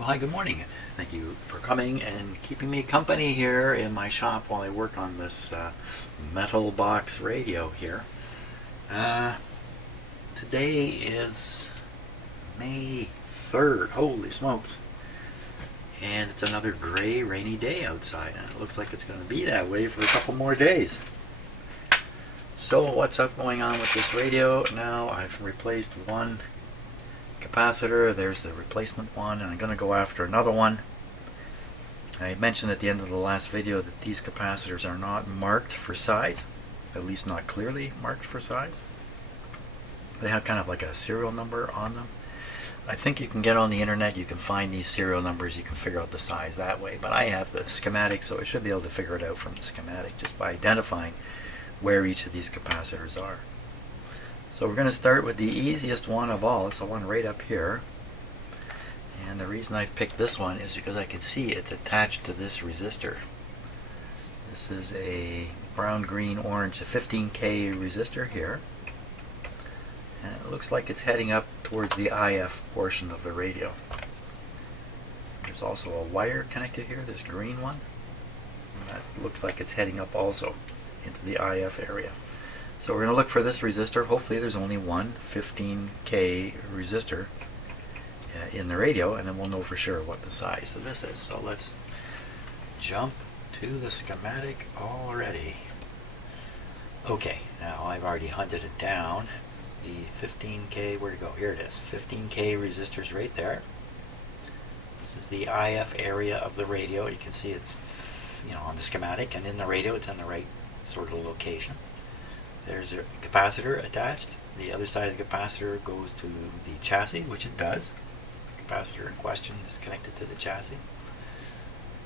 Well, hi, good morning. Thank you for coming and keeping me company here in my shop while I work on this metal box radio here. Today is May 3rd. Holy smokes. And it's another gray, rainy day outside, and it looks like it's going to be that way for a couple more days. So what's up going on with this radio? Now I've replaced one capacitor. There's the replacement one, and I'm going to go after another one. I mentioned at the end of the last video that these capacitors are not marked for size, at least not clearly marked for size. They have kind of like a serial number on them. I think you can get on the internet, you can find these serial numbers, you can figure out the size that way, but I have the schematic, so I should be able to figure it out from the schematic just by identifying where each of these capacitors are. So we're going to start with the easiest one of all. It's the one right up here. And the reason I've picked this one is because I can see it's attached to this resistor. This is a brown, green, orange, a 15K resistor here. And it looks like it's heading up towards the IF portion of the radio. There's also a wire connected here, this green one. And that looks like it's heading up also into the IF area. So we're going to look for this resistor. Hopefully there's only one 15K resistor in the radio, and then we'll know for sure what the size of this is. So let's jump to the schematic already. Okay, now I've already hunted it down. The 15K, where'd it go? Here it is. 15K resistors right there. This is the IF area of the radio. You can see it's, on the schematic, and in the radio it's in the right sort of location. There's a capacitor attached. The other side of the capacitor goes to the chassis, which it does. The capacitor in question is connected to the chassis.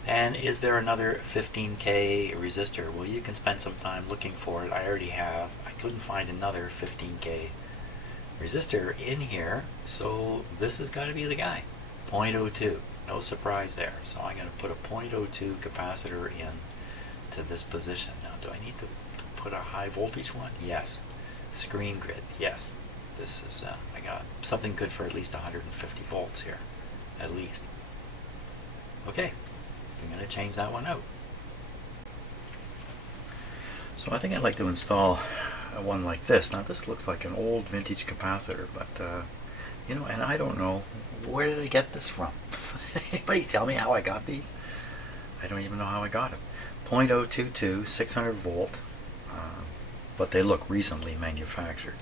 And is there another 15K resistor? Well, you can spend some time looking for it. I already have. I couldn't find another 15K resistor in here, so this has got to be the guy. 0.02. No surprise there. So I'm going to put a 0.02 capacitor in to this position. Now, do I need to put a high voltage one? Yes. Screen grid? Yes. This is, I got something good for at least 150 volts here. At least. Okay. I'm going to change that one out. So I think I'd like to install one like this. Now this looks like an old vintage capacitor, but and I don't know, where did I get this from? Anybody tell me how I got these? I don't even know how I got it. 0.022, 600 volt, but they look recently manufactured.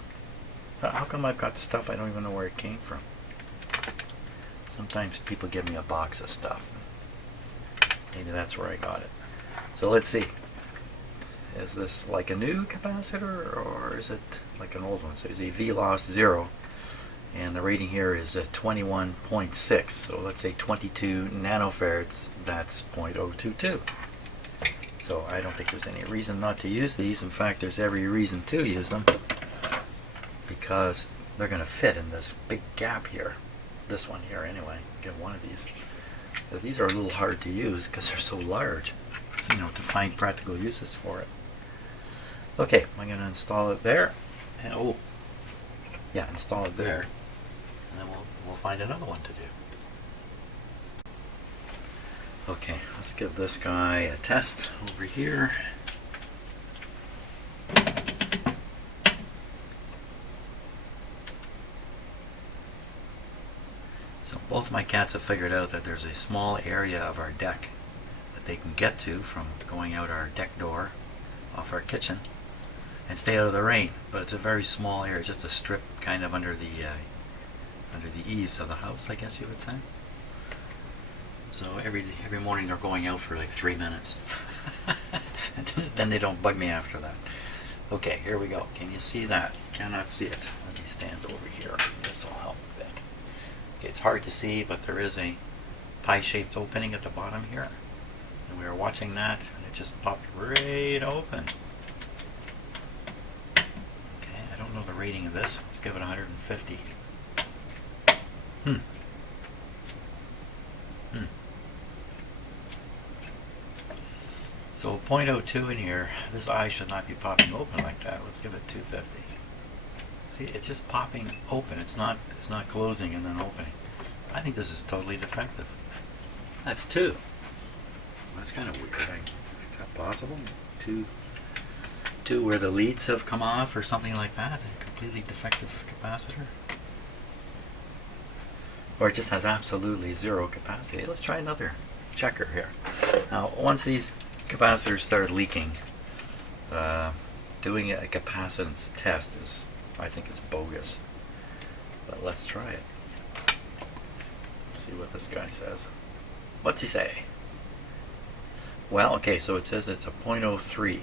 How come I've got stuff I don't even know where it came from? Sometimes people give me a box of stuff. Maybe that's where I got it. So let's see. Is this like a new capacitor, or is it like an old one? So it's a V-loss 0, and the rating here is 21.6. So let's say 22 nanofarads, that's 0.022. So I don't think there's any reason not to use these. In fact, there's every reason to use them, because they're going to fit in this big gap here. This one here anyway. Get one of these. These are a little hard to use because they're so large, to find practical uses for it. Okay, I'm going to install it there. And install it there. And then we'll find another one to do. Okay, let's give this guy a test over here. So both my cats have figured out that there's a small area of our deck that they can get to from going out our deck door off our kitchen and stay out of the rain. But it's a very small area, just a strip kind of under the eaves of the house, I guess you would say. So every morning they're going out for like 3 minutes. And then they don't bug me after that. Okay, here we go. Can you see that? Cannot see it. Let me stand over here. This will help a bit. Okay, it's hard to see, but there is a pie-shaped opening at the bottom here. And we are watching that, and it just popped right open. Okay, I don't know the rating of this. Let's give it 150. So 0.02 in here, this eye should not be popping open like that. Let's give it 250. See, it's just popping open. It's not closing and then opening. I think this is totally defective. That's 2. That's kind of weird. Is that possible? Two where the leads have come off or something like that? A completely defective capacitor? Or it just has absolutely 0 capacity. Let's try another checker here. Now, once these capacitors start leaking, doing a capacitance test is, I think it's bogus. But let's try it. See what this guy says. What's he say? Well, okay, so it says it's a 0.03.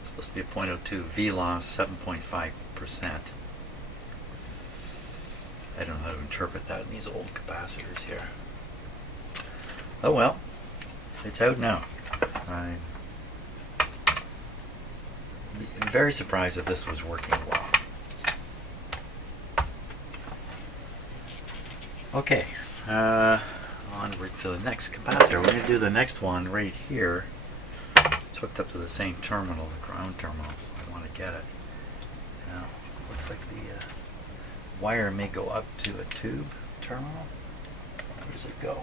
It's supposed to be a 0.02. V loss 7.5%. I don't know how to interpret that in these old capacitors here. Oh well, it's out now. I'm very surprised if this was working well. Okay, onward to the next capacitor. We're going to do the next one right here. It's hooked up to the same terminal, the ground terminal, so I want to get it. Now, looks like the wire may go up to a tube terminal. Where does it go?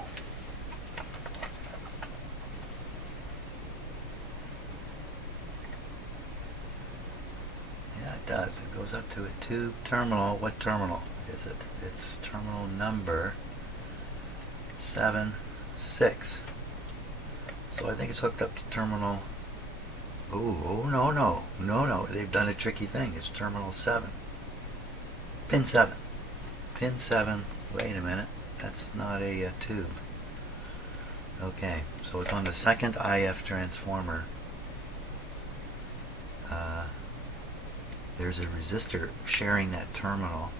Yeah, it does. It goes up to a tube terminal. What terminal is it? It's terminal number 7, 6. So I think it's hooked up to terminal. Oh no. They've done a tricky thing. It's terminal 7. Pin 7. Pin 7. Wait a minute. That's not a tube. Okay, so it's on the second IF transformer. There's a resistor sharing that terminal.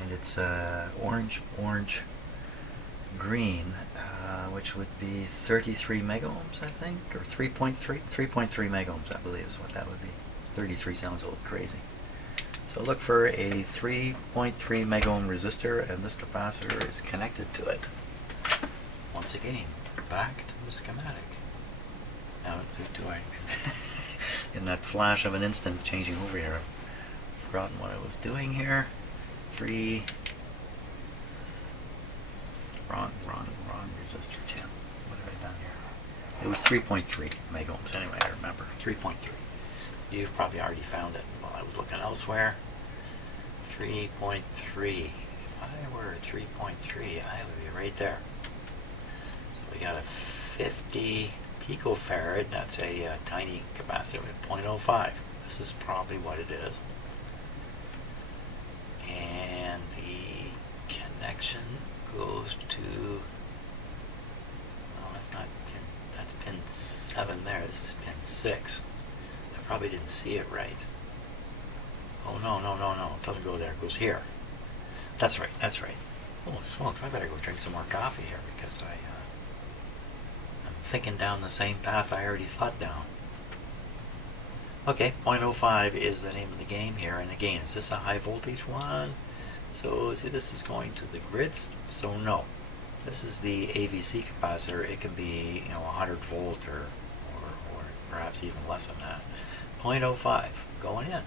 And it's orange, green, which would be 33 megohms, I think, or 3.3? 3.3 megohms, I believe, is what that would be. 33 sounds a little crazy. So look for a 3.3 megohm resistor, and this capacitor is connected to it. Once again, back to the schematic. Now, do I, in that flash of an instant changing over here, I've forgotten what I was doing here. Wrong resistor, Jim. What have I done here? It was 3.3 megohms anyway, I remember. 3.3. You've probably already found it while I was looking elsewhere. 3.3. If I were 3.3, I would be right there. So we got a 50 picofarad. That's a tiny capacitor with 0.05. This is probably what it is. And the connection goes to, oh, that's not pin, that's pin 7 there. This is pin 6. I probably didn't see it right. Oh, no. It doesn't go there. It goes here. That's right. Holy smokes, I better go drink some more coffee here because I'm thinking down the same path I already thought down. Okay, 0.05 is the name of the game here. And again, is this a high voltage one? So see, this is going to the grids. So no, this is the AVC capacitor. It can be 100 volt or perhaps even less than that. 0.05 going in.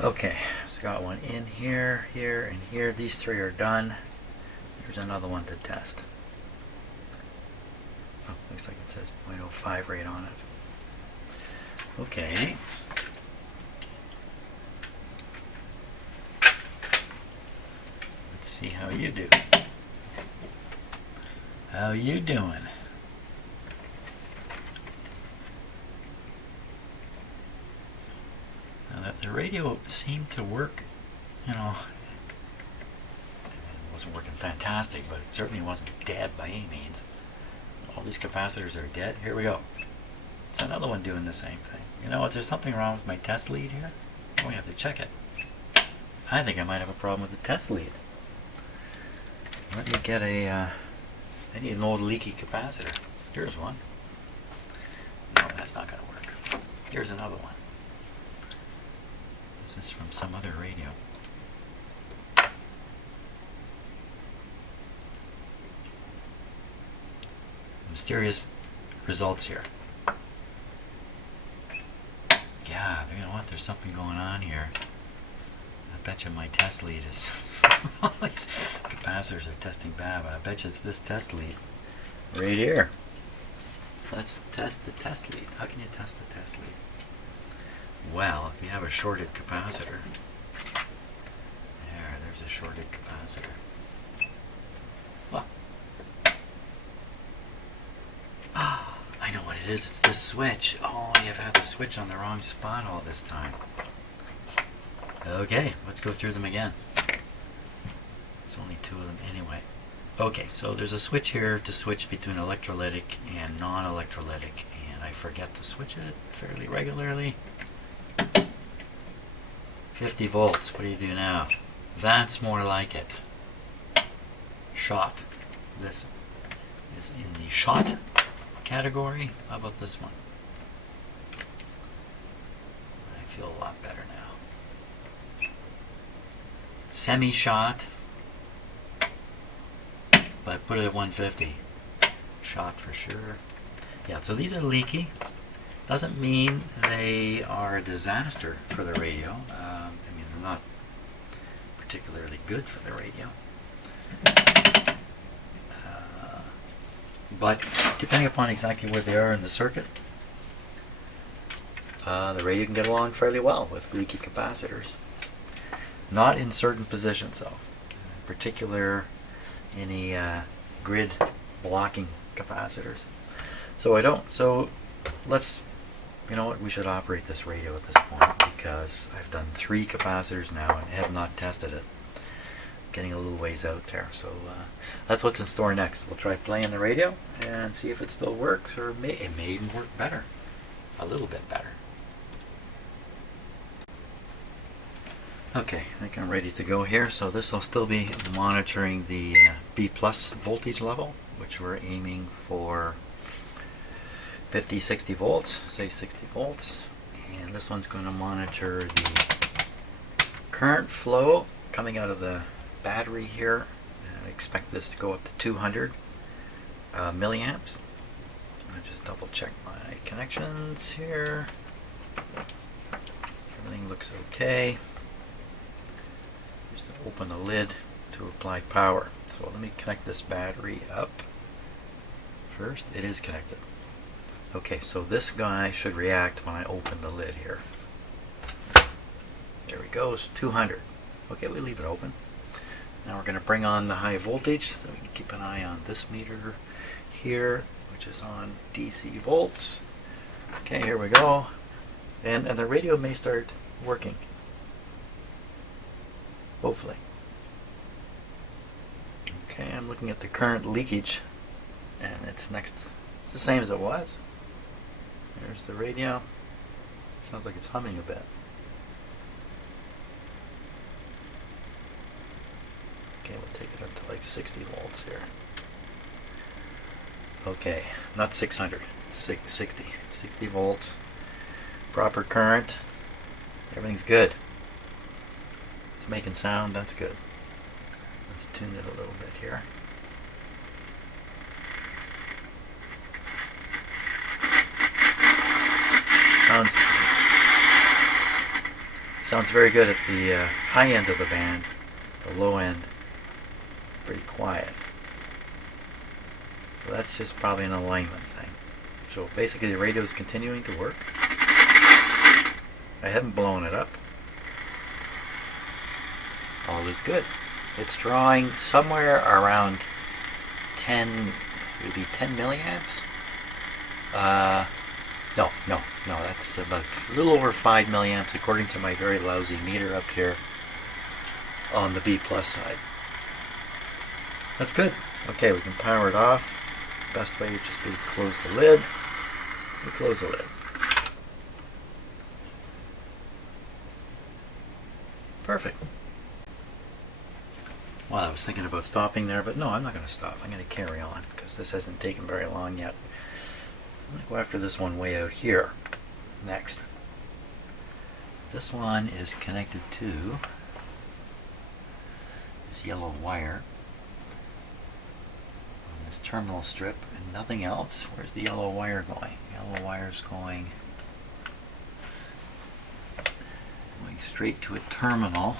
Okay, so got one in here, here, and here. These 3 are done. Here's another one to test. Oh, looks like it says 0.05 right on it. Okay. Let's see how you do. How you doing? Now the radio seemed to work, it wasn't working fantastic, but it certainly wasn't dead by any means. All these capacitors are dead. Here we go. It's another one doing the same thing. Is there something wrong with my test lead here? Oh, we have to check it. I think I might have a problem with the test lead. Let me get I need an old leaky capacitor. Here's one. No, that's not going to work. Here's another one. This is from some other radio. Mysterious results here. there's something going on here. I bet you my test lead is... all these capacitors are testing bad, but I bet you it's this test lead right here. Let's test the test lead. How can you test the test lead? Well, if you have a shorted capacitor, there's a shorted capacitor. Well, I know what it is. It's this switch. Oh, you've had the switch on the wrong spot all this time. Okay, let's go through them again. There's only 2 of them anyway. Okay, so there's a switch here to switch between electrolytic and non-electrolytic, and I forget to switch it fairly regularly. 50 volts, what do you do now? That's more like it. Shot. This is in the shot category. How about this one? I feel a lot better now. Semi-shot, but put it at 150. Shot for sure. Yeah, so these are leaky. Doesn't mean they are a disaster for the radio. I mean, they're not particularly good for the radio. But depending upon exactly where they are in the circuit, the radio can get along fairly well with leaky capacitors. Not in certain positions though. In particular, any grid blocking capacitors. So I don't. So let's, you know what, we should operate this radio at this point because I've done 3 capacitors now and have not tested it. Getting a little ways out there. So that's what's in store next. We'll try playing the radio and see if it still works, or it may even work better. A little bit better. Okay, I think I'm ready to go here. So this will still be monitoring the B plus voltage level, which we're aiming for 50, 60 volts, say 60 volts. And this one's going to monitor the current flow coming out of the battery here. I expect this to go up to 200 milliamps. I'll just double check my connections here. Everything looks okay. Just open the lid to apply power. So let me connect this battery up first. It is connected. Okay, so this guy should react when I open the lid here. There we go, it's 200. Okay, we leave it open. Now we're going to bring on the high voltage, so we can keep an eye on this meter here, which is on DC volts. Okay, here we go. And the radio may start working. Hopefully. Okay, I'm looking at the current leakage, and it's the same as it was. There's the radio. Sounds like it's humming a bit. Okay, we'll take it up to like 60 volts here. Okay, not 600, 60 volts. Proper current. Everything's good. It's making sound, that's good. Let's tune it a little bit here. Sounds very good at the high end of the band. The low end, pretty quiet. So that's just probably an alignment thing. So basically the radio is continuing to work. I haven't blown it up. All is good. It's drawing somewhere around 10, maybe 10 milliamps. No, that's about a little over 5 milliamps according to my very lousy meter up here on the B plus side. That's good. Okay, we can power it off. Best way would just be to close the lid. We close the lid. Perfect. Well, I was thinking about stopping there, but no, I'm not going to stop. I'm going to carry on because this hasn't taken very long yet. I'm going to go after this one way out here next. This one is connected to this yellow wire on this terminal strip and nothing else. Where's the yellow wire going? Yellow wire's going straight to a terminal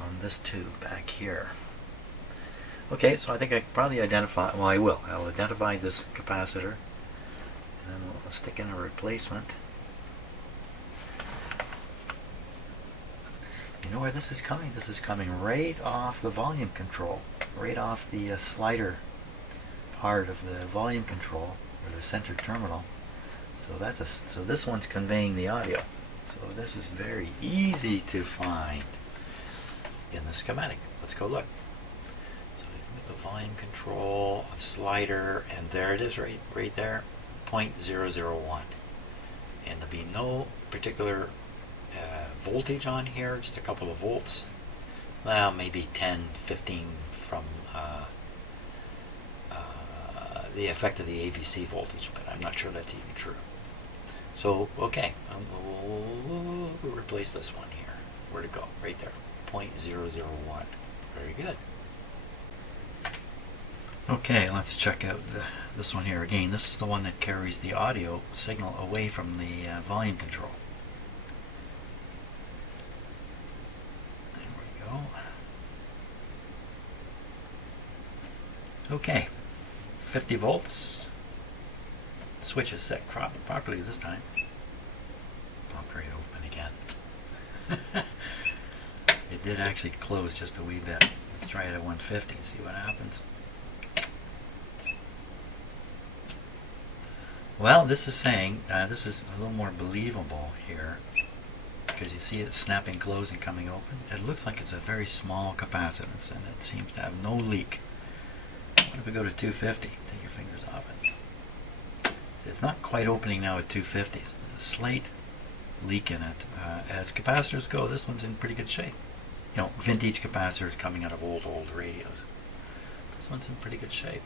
on this tube back here. Okay, so I think I probably identify, well I will, I'll identify this capacitor and then we'll stick in a replacement. You know where this is coming? This is coming right off the volume control, right off the slider part of the volume control, or the center terminal. So so this one's conveying the audio. So this is very easy to find in the schematic. Let's go look. So with the volume control, a slider, and there it is right there, 0.001. And there'll be no particular voltage on here, just a couple of volts. Well, maybe 10, 15 from the effect of the ABC voltage, but I'm not sure that's even true. So, okay, we'll replace this one here. Where to go? Right there, 0.001. Very good. Okay, let's check out this one here again. This is the one that carries the audio signal away from the volume control. Okay, 50 volts. Switch is set properly this time. Pop right open again. It did actually close just a wee bit. Let's try it at 150 and see what happens. Well, this is saying, this is a little more believable here, because you see it snapping closed and coming open. It looks like it's a very small capacitance and it seems to have no leak. What if we go to 250? Take your fingers off it. It's not quite opening now at 250. There's a slight leak in it. As capacitors go, this one's in pretty good shape. You know, vintage capacitors coming out of old radios. This one's in pretty good shape.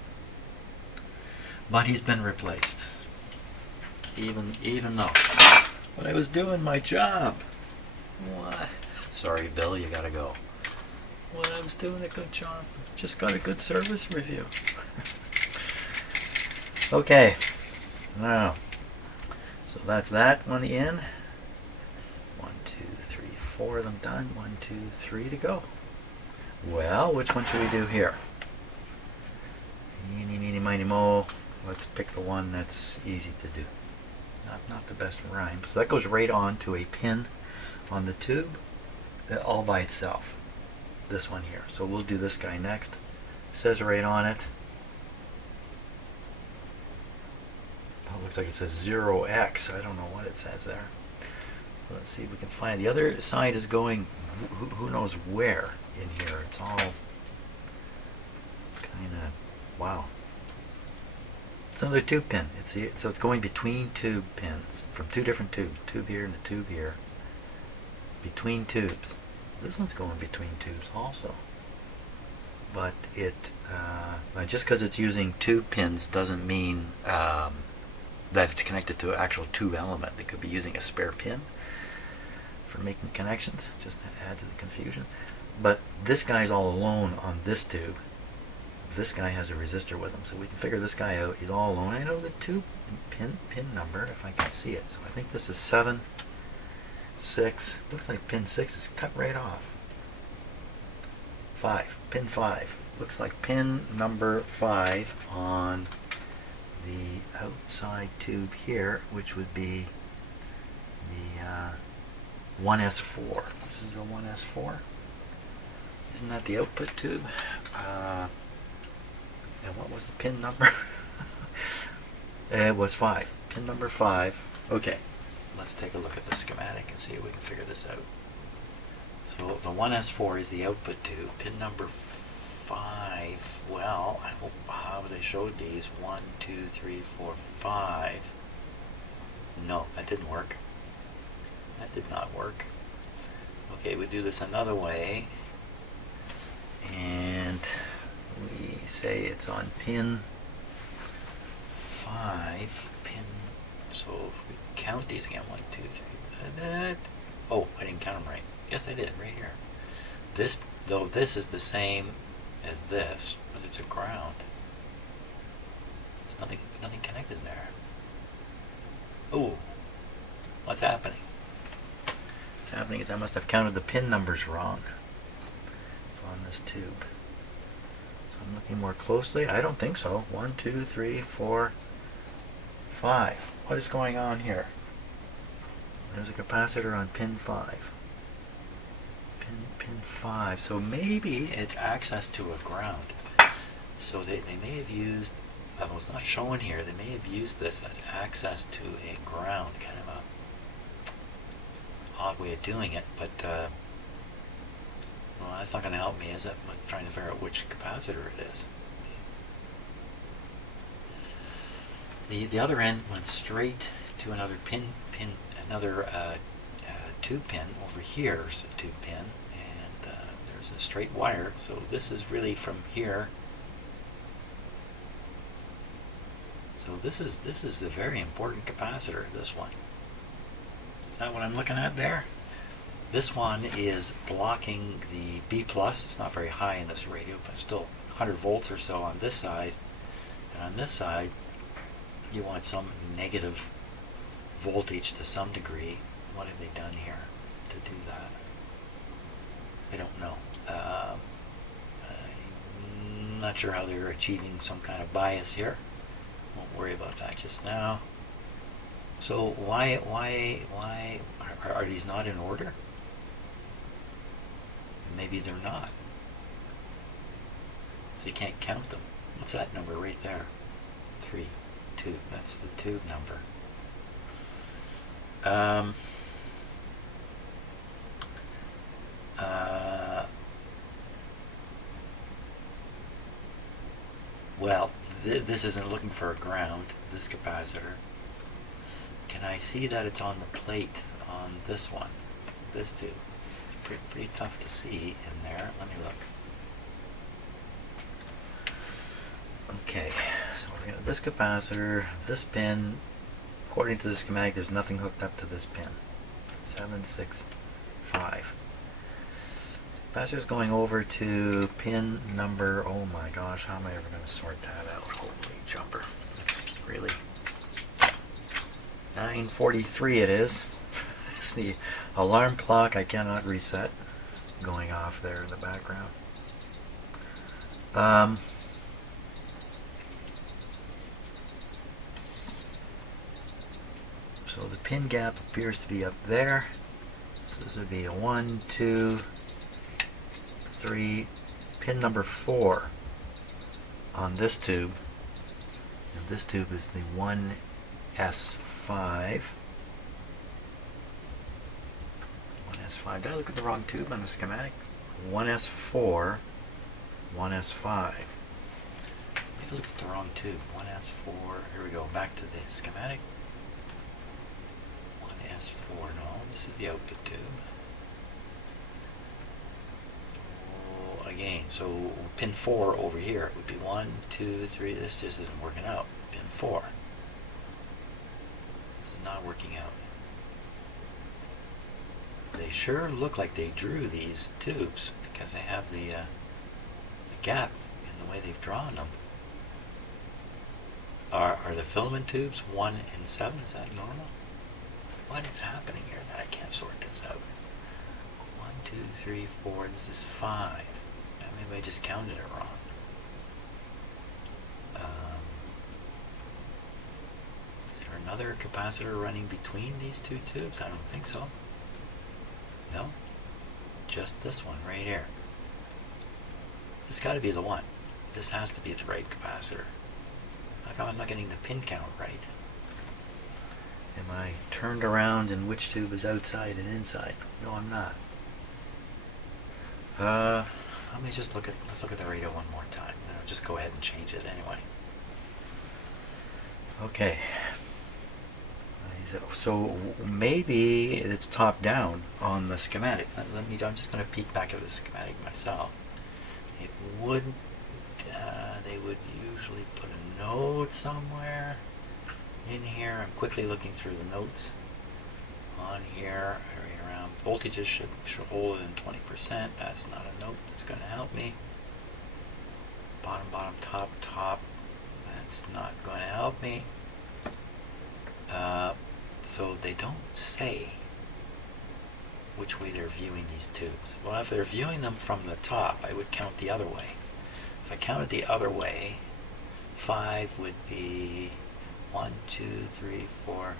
But he's been replaced. Even though. But I was doing my job. What? Sorry, Bill, you gotta go. Well, I was doing a good job. Just got a good service review. Okay. Now, so that's that one in. 1, 2, 3, 4 of them done. 1, 2, 3 to go. Well, which one should we do here? Eeny, meeny, miny, mo. Let's pick the one that's easy to do. Not the best rhyme. So that goes right on to a pin on the tube, all by itself. This one here. So we'll do this guy next. It says right on it. Oh, it looks like it says 0x. I don't know what it says there. Let's see if we can find. The other side is going who knows where in here. It's all kind of, wow. It's another tube pin. So it's going between tube pins from two different tubes. Tube here and the tube here. Between tubes. This one's going between tubes also. But just because it's using tube pins doesn't mean that it's connected to an actual tube element. They could be using a spare pin for making connections, just to add to the confusion. But this guy's all alone on this tube. This guy has a resistor with him, so we can figure this guy out. He's all alone. I know the tube pin number if I can see it. So I think this is 7, 6. Looks like pin 6 is cut right off. 5, pin 5. Looks like pin number 5 on the outside tube here, which would be the 1S4. This is a 1S4. Isn't that the output tube? And what was the pin number? It was 5. Pin number 5. Okay, let's take a look at the schematic and see if we can figure this out. So the 1S4 is the output tube. Pin number 5, well, I hope how they showed these. 1, 2, 3, 4, 5. No, that didn't work. That did not work. Okay, we do this another way. And we say it's on pin 5. So if we count these again, 1, 2, 3. Oh, I didn't count them right. Yes, I did, right here. This is the same as this, but it's a ground. There's nothing connected there. Oh, what's happening? It's what's happening is I must have counted the pin numbers wrong on this tube. So I'm looking more closely. I don't think so. 1, 2, 3, 4, 5. What is going on here? There's a capacitor on pin 5. Pin 5. So maybe it's access to a ground. So they may have used, well, it's not shown here, they may have used this as access to a ground. Kind of a odd way of doing it, but well, that's not going to help me, is it? I'm trying to figure out which capacitor it is. The other end went straight to another another tube pin over here. Is a tube pin, and there's a straight wire. So this is really from here. So this is the very important capacitor. This one. Is that what I'm looking at there? This one is blocking the B+. It's not very high in this radio, but still 100 volts or so on this side. And on this side, you want some negative voltage to some degree. What have they done here to do that? I don't know. I'm not sure how they're achieving some kind of bias here. Won't worry about that just now. So why are these not in order? Maybe they're not. So you can't count them. What's that number right there? 3, 2. That's the tube number. Well, this isn't looking for a ground, this capacitor. Can I see that it's on the plate on this one, this tube? Pretty tough to see in there. Let me look. Okay, so we're going to this capacitor, this pin. According to the schematic, there's nothing hooked up to this pin. 7, 6, 5. Capacitor's going over to pin number, oh my gosh, how am I ever going to sort that out? Holy jumper. It's really 9:43 it is. It's the alarm clock I cannot reset going off there in the background. So the pin gap appears to be up there. So this would be a 1, 2, 3, pin number 4 on this tube. And this tube is the 1S5. 1S5. Did I look at the wrong tube on the schematic? 1S4, 1S5. Maybe I looked at the wrong tube. 1S4. Here we go. Back to the schematic. 1S4. No, this is the output tube. Oh, again, so pin 4 over here. It would be 1, 2, 3. This just isn't working out. Pin 4. This is not working out. They sure look like they drew these tubes because they have the gap in the way they've drawn them. Are the filament tubes 1 and 7? Is that normal? What is happening here that I can't sort this out? 1, 2, 3, 4. This is 5. Maybe I just counted it wrong. Is there another capacitor running between these two tubes? I don't think so. No, just this one right here. This has got to be the one. This has to be the right capacitor. How come I'm not getting the pin count right? Am I turned around and which tube is outside and inside? No, I'm not. Let me just let's look at the radio one more time. Then I'll just go ahead and change it anyway. Okay. So maybe it's top down on the schematic. I'm just going to peek back at the schematic myself. It would, they would usually put a note somewhere in here. I'm quickly looking through the notes on here. Around voltages should hold it in 20%. That's not a note that's going to help me. Bottom, top. That's not going to help me. So they don't say which way they're viewing these tubes. Well, if they're viewing them from the top, I would count the other way. If I counted the other way, 5 would be 1, 2, 3, 4.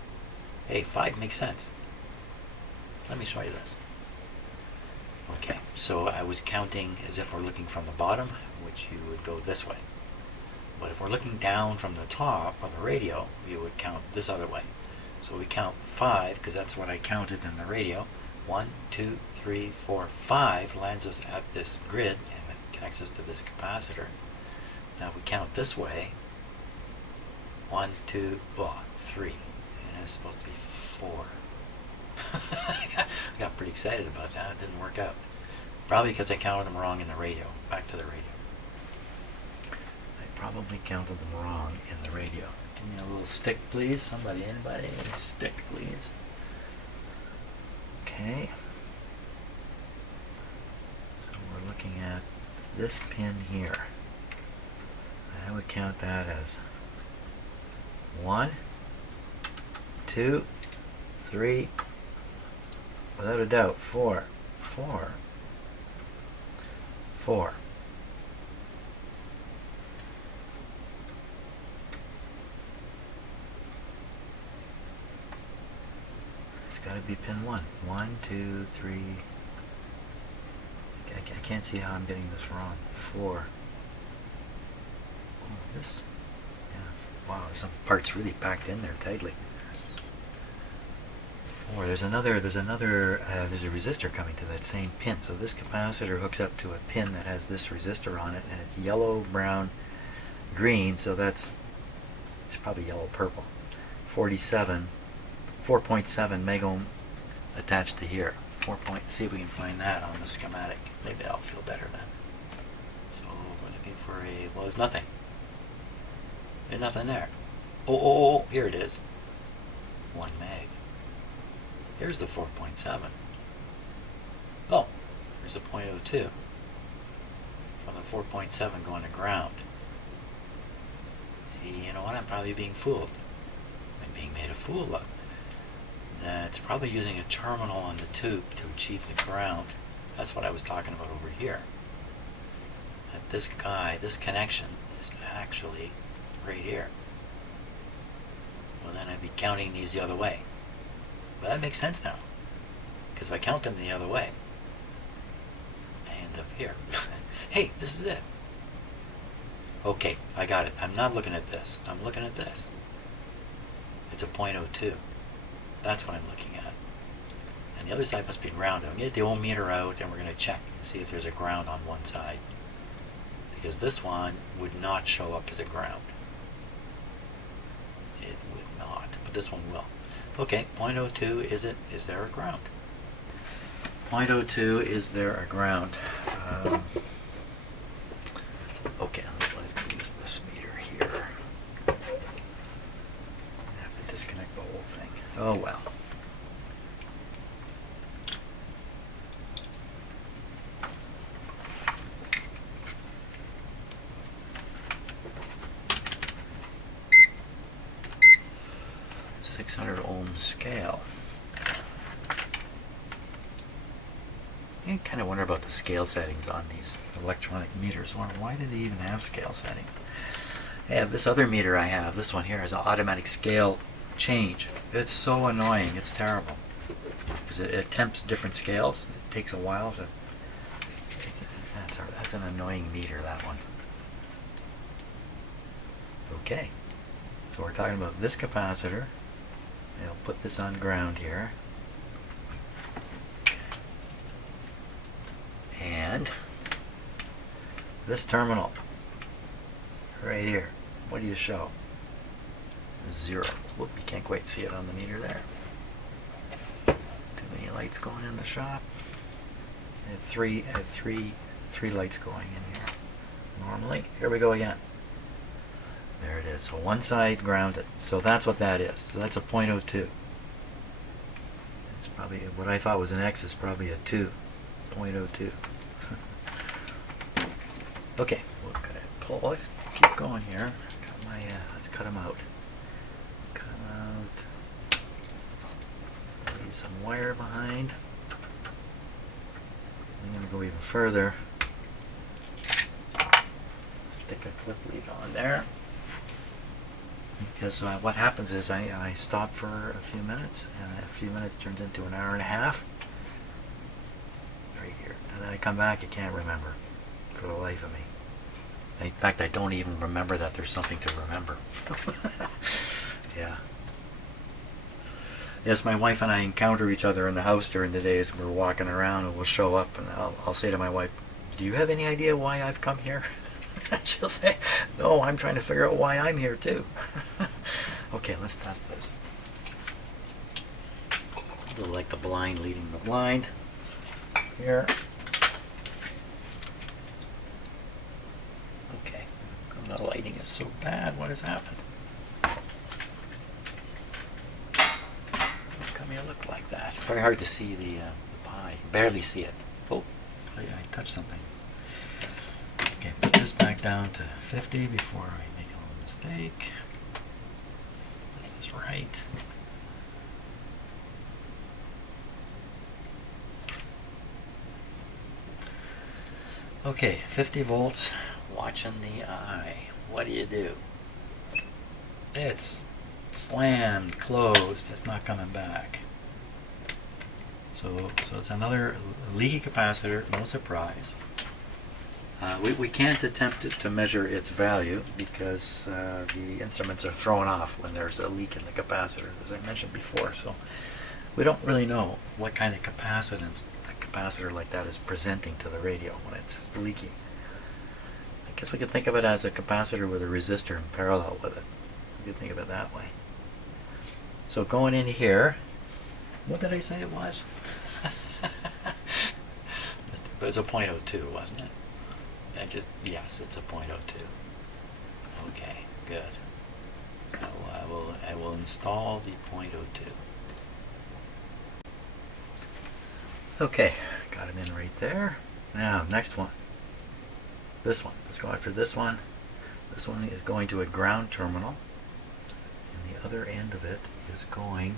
Hey, 5 makes sense. Let me show you this. Okay, so I was counting as if we're looking from the bottom, which you would go this way. But if we're looking down from the top of the radio, you would count this other way. So we count 5, because that's what I counted in the radio. 1, 2, 3, 4, 5 lands us at this grid, and it connects us to this capacitor. Now if we count this way, 1, 2, 3, and it's supposed to be 4. I got pretty excited about that. It didn't work out. Probably because I counted them wrong in the radio. Back to the radio. I probably counted them wrong in the radio. Give me a little stick, please. Somebody, anybody, a stick, please. Okay. So we're looking at this pin here. I would count that as 1, 2, 3, without a doubt, 4, 4, 4. It's got to be pin 1. 1, 2, 3. I can't see how I'm getting this wrong. 4. Oh, this. Yeah. Wow, some parts really packed in there tightly. 4. There's a resistor coming to that same pin. So this capacitor hooks up to a pin that has this resistor on it, and it's yellow, brown, green. So it's probably yellow purple. 4.7 megohm attached to here. See if we can find that on the schematic. Maybe I'll feel better then. So we're looking for well, there's nothing. There's nothing there. Oh, here it is. 1 meg. Here's the 4.7. Oh, there's a 0.02 from the 4.7 going to ground. See, you know what? I'm probably being fooled. I'm being made a fool of. It's probably using a terminal on the tube to achieve the ground. That's what I was talking about over here. That this connection is actually right here. Well, then I'd be counting these the other way. But that makes sense now, because if I count them the other way, I end up here. Hey, this is it. Okay, I got it. I'm not looking at this. I'm looking at this. It's a 0.02. That's what I'm looking at. And the other side must be ground. I'm going to get the old meter out, and we're going to check and see if there's a ground on one side. Because this one would not show up as a ground. It would not, but this one will. Okay, 0.02, is there a ground? 0.02, is there a ground? Okay, let's use this meter here. I have to disconnect the whole thing. Oh well. Ohm scale. I kind of wonder about the scale settings on these electronic meters. Why do they even have scale settings? I have this other meter I have. This one here has an automatic scale change. It's so annoying. It's terrible. Because it attempts different scales. It takes a while to... That's an annoying meter, that one. Okay. So we're talking about this capacitor. I'll put this on ground here. And this terminal right here. What do you show? 0. Whoop, you can't quite see it on the meter there. Too many lights going in the shop. I have three lights going in here. Normally. Here we go again. There it is. So one side grounded. So that's what that is. So that's a 0.02. It's probably what I thought was an X is probably a 2. 0.02. Okay. Let's keep going here. Let's cut them out. Cut them out. Leave some wire behind. I'm going to go even further. Stick a clip lead on there. Because what happens is I stop for a few minutes, and a few minutes turns into an hour and a half. Right here. And then I come back, I can't remember for the life of me. In fact, I don't even remember that there's something to remember. Yeah. Yes, my wife and I encounter each other in the house during the days. We're walking around and we'll show up, and I'll say to my wife, "Do you have any idea why I've come here?" She'll say, "No, I'm trying to figure out why I'm here too." Okay, let's test this. A little like the blind leading the blind. Here. Okay, the lighting is so bad. What has happened? How come you look like that? Very hard to see the pie. Barely see it. Oh, I touched something. Okay, put this back down to 50 before I make a little mistake. This is right. Okay, 50 volts, watching the eye. What do? It's slammed, closed, it's not coming back. So it's another leaky capacitor, no surprise. We can't attempt to measure its value because the instruments are thrown off when there's a leak in the capacitor, as I mentioned before. So we don't really know what kind of capacitance a capacitor like that is presenting to the radio when it's leaky. I guess we could think of it as a capacitor with a resistor in parallel with it. You could think of it that way. So going in here, what did I say it was? It was a .02, wasn't it? Yes, it's a .02. Okay, good. I will install the .02. Okay, got it in right there. Now, next one. This one. Let's go after this one. This one is going to a ground terminal, and the other end of it is going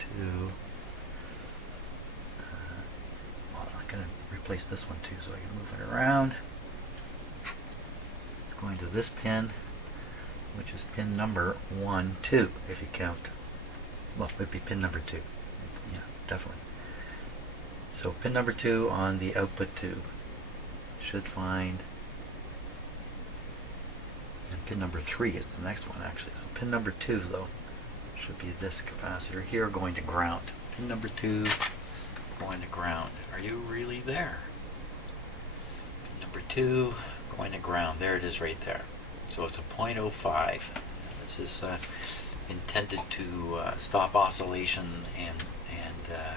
to. I'm going to replace this one too, so I can move it around. It's going to this pin, which is pin number 1, 2, if you count. Well, it would be pin number 2. Yeah, definitely. So pin number 2 on the output tube should find, and pin number 3 is the next one actually. So pin number 2 though should be this capacitor here going to ground. Pin number 2 going to ground. Are you really there? Pin number 2 going to ground. There it is right there. So it's a .05. This is intended to stop oscillation and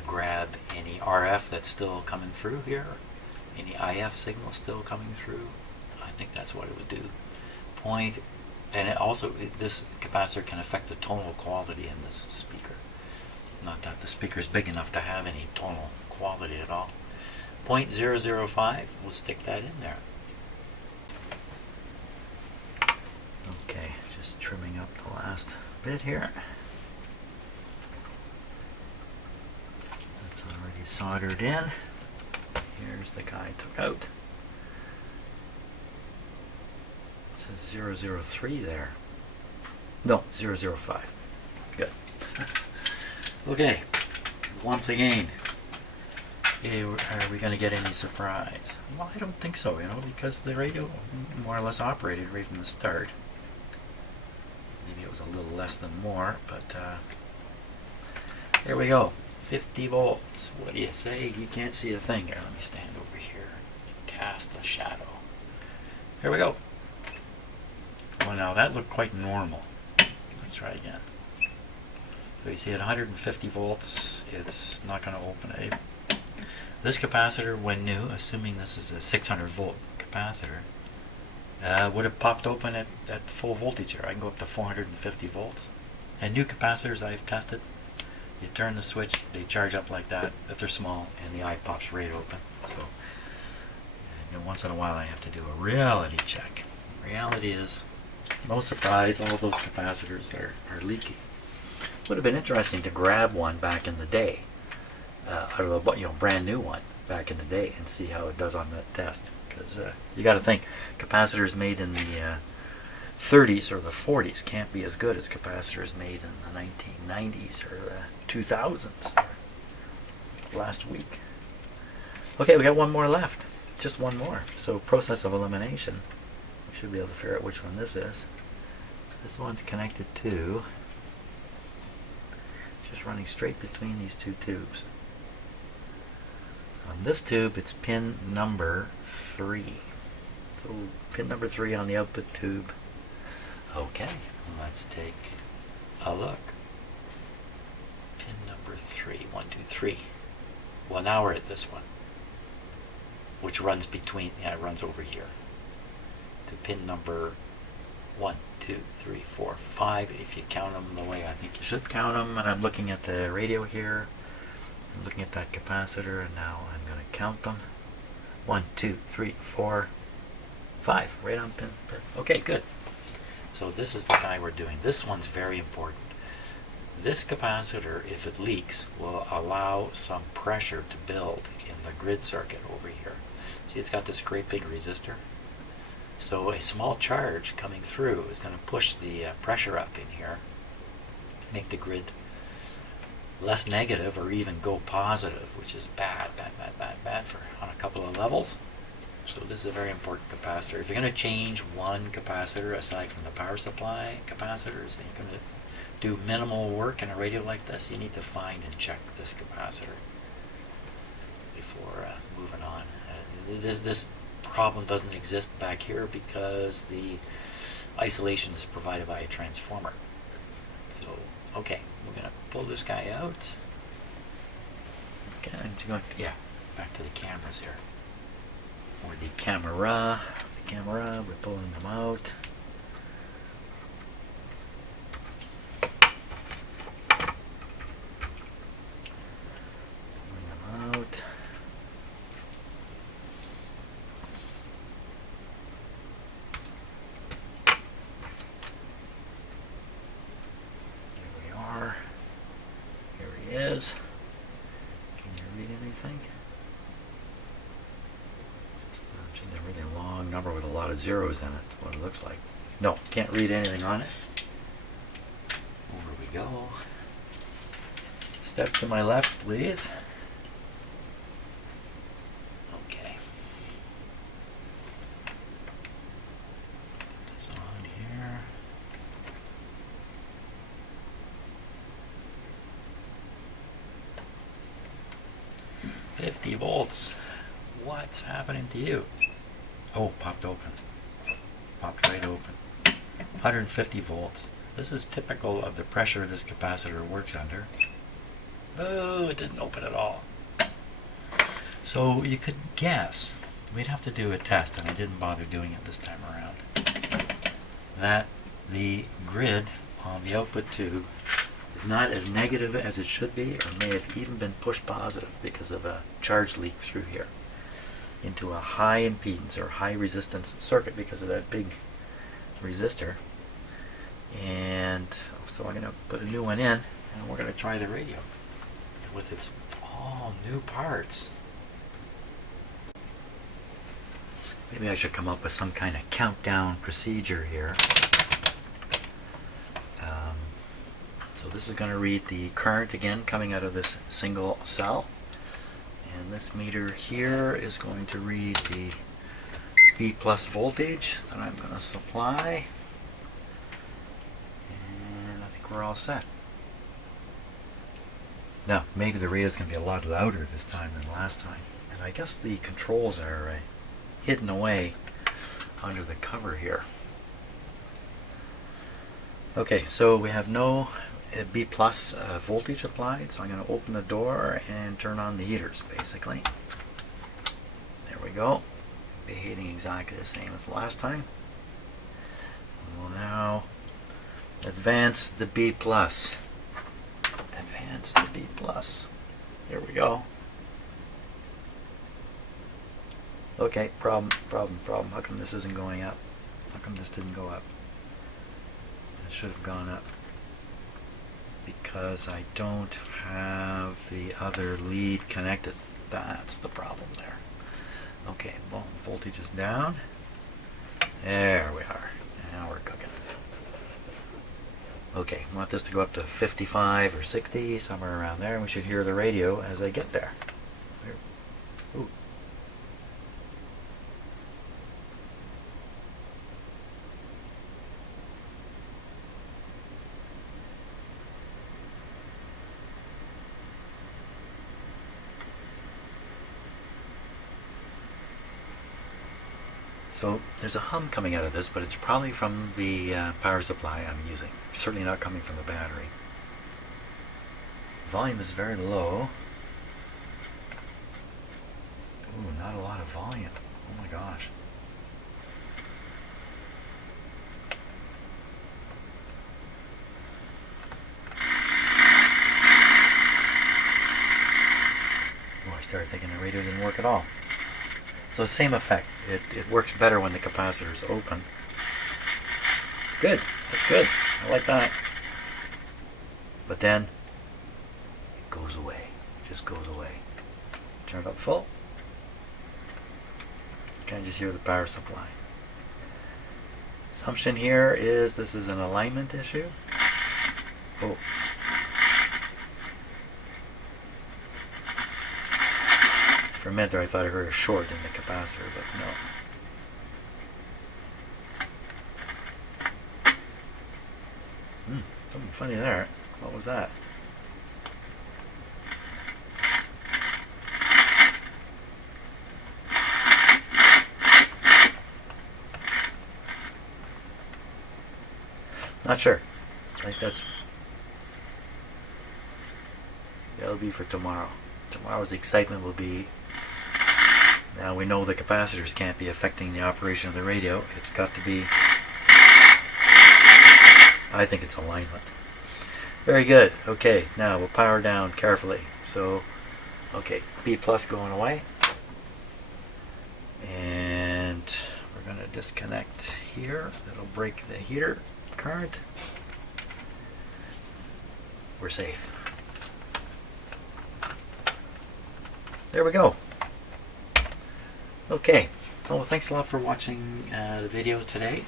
grab any RF that's still coming through here, any IF signal still coming through. I think that's what it would do. And it also, this capacitor can affect the tonal quality in this speaker. Not that the speaker is big enough to have any tonal quality at all. .005, we'll stick that in there. Okay, just trimming up the last bit here. That's already soldered in. Here's the guy I took out. It says 003 there. No, 005. Good. Okay, once again, are we going to get any surprise? Well, I don't think so, because the radio more or less operated right from the start. Maybe it was a little less than more, but here we go. 50 volts. What do you say? You can't see a thing. Here, let me stand over here and cast a shadow. Here we go. Well, now that looked quite normal. Let's try again. So you see at 150 volts, it's not going to open. This capacitor, when new, assuming this is a 600 volt capacitor, would have popped open at full voltage here. I can go up to 450 volts. And new capacitors I've tested, you turn the switch, they charge up like that if they're small, and the eye pops right open. So once in a while I have to do a reality check. Reality is, no surprise, all those capacitors are leaky. Would have been interesting to grab one back in the day out of a brand new one back in the day and see how it does on that test. Because you got to think, capacitors made in the 30s or the 40s can't be as good as capacitors made in the 1990s or the 2000s or last week. Okay, we got one more left. Just one more. So process of elimination. We should be able to figure out which one this is. This one's connected to, it's just running straight between these two tubes. On this tube, it's pin number 3. So pin number 3 on the output tube. Okay, let's take a look. Pin number 3, 1, 2, 3. Well, now we're at this one, which runs between, it runs over here to pin number 1, 2, 3, 4, 5, if you count them the way I think you should count them. And I'm looking at the radio here. I'm looking at that capacitor, and now I'm going to count them. 1, 2, 3, 4, 5. Right on pin. Okay, good. So this is the guy we're doing. This one's very important. This capacitor, if it leaks, will allow some pressure to build in the grid circuit over here. See, it's got this great big resistor. So a small charge coming through is going to push the pressure up in here, make the grid less negative or even go positive, which is bad for on a couple of levels. So this is a very important capacitor. If you're going to change one capacitor aside from the power supply capacitors, and you're going to do minimal work in a radio like this, you need to find and check this capacitor before moving on. This problem doesn't exist back here because the isolation is provided by a transformer. So, okay, we're going to pull this guy out. Okay, I'm going to, back to the cameras here. Or the camera, we're pulling them out. Pulling them out. Here we are. Here he is. Can you read anything? Just a really long number with a lot of zeros in it, what it looks like. No, can't read anything on it. Over we go. Step to my left, please. Okay. Put this on here. $50 volts. What's happening to you? Oh, popped open. Popped right open. 150 volts. This is typical of the pressure this capacitor works under. Oh, it didn't open at all. So you could guess, we'd have to do a test, and I didn't bother doing it this time around, that the grid on the output tube is not as negative as it should be, or may have even been pushed positive because of a charge leak through here into a high impedance or high resistance circuit because of that big resistor. And so I'm going to put a new one in, and we're going to try the radio with its all new parts. Maybe I should come up with some kind of countdown procedure here. So this is going to read the current again coming out of this single cell. And this meter here is going to read the B plus voltage that I'm going to supply. And I think we're all set. Now, maybe the radio is going to be a lot louder this time than last time. And I guess the controls are hidden away under the cover here. Okay, so we have no B plus voltage applied, so I'm going to open the door and turn on the heaters, basically. There we go. Behaving exactly the same as last time. We'll now advance the B plus. Advance the B plus. There we go. Okay, problem. How come this isn't going up? How come this didn't go up? It should have gone up. because I don't have the other lead connected. That's the problem there. Okay, well, voltage is down. There we are. Now we're cooking. Okay, I want this to go up to 55 or 60, somewhere around there, and we should hear the radio as I get there. Ooh. So there's a hum coming out of this, but it's probably from the power supply I'm using. Certainly not coming from the battery. Volume is very low. Ooh, not a lot of volume. Oh my gosh. Oh, I started thinking the radio didn't work at all. So same effect. It works better when the capacitor is open. Good. That's good. I like that. But then it goes away. It just goes away. Turn it up full. You can just hear the power supply. Assumption here is this is an alignment issue. Oh. For a minute there I thought I heard a short in the capacitor, but no. Something funny there. What was that? Not sure. I think that'll be for tomorrow. Tomorrow's the excitement will be, now we know the capacitors can't be affecting the operation of the radio. It's got to be, I think it's alignment. Very good. Okay, now we'll power down carefully. So, okay, B plus going away. And we're going to disconnect here. That'll break the heater current. We're safe. There we go. Okay. Well, thanks a lot for watching the video today.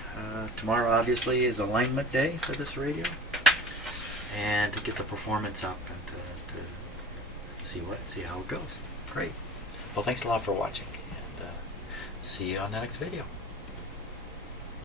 Tomorrow, obviously, is alignment day for this radio, and to get the performance up and to see how it goes. Great. Well, thanks a lot for watching, and see you on the next video.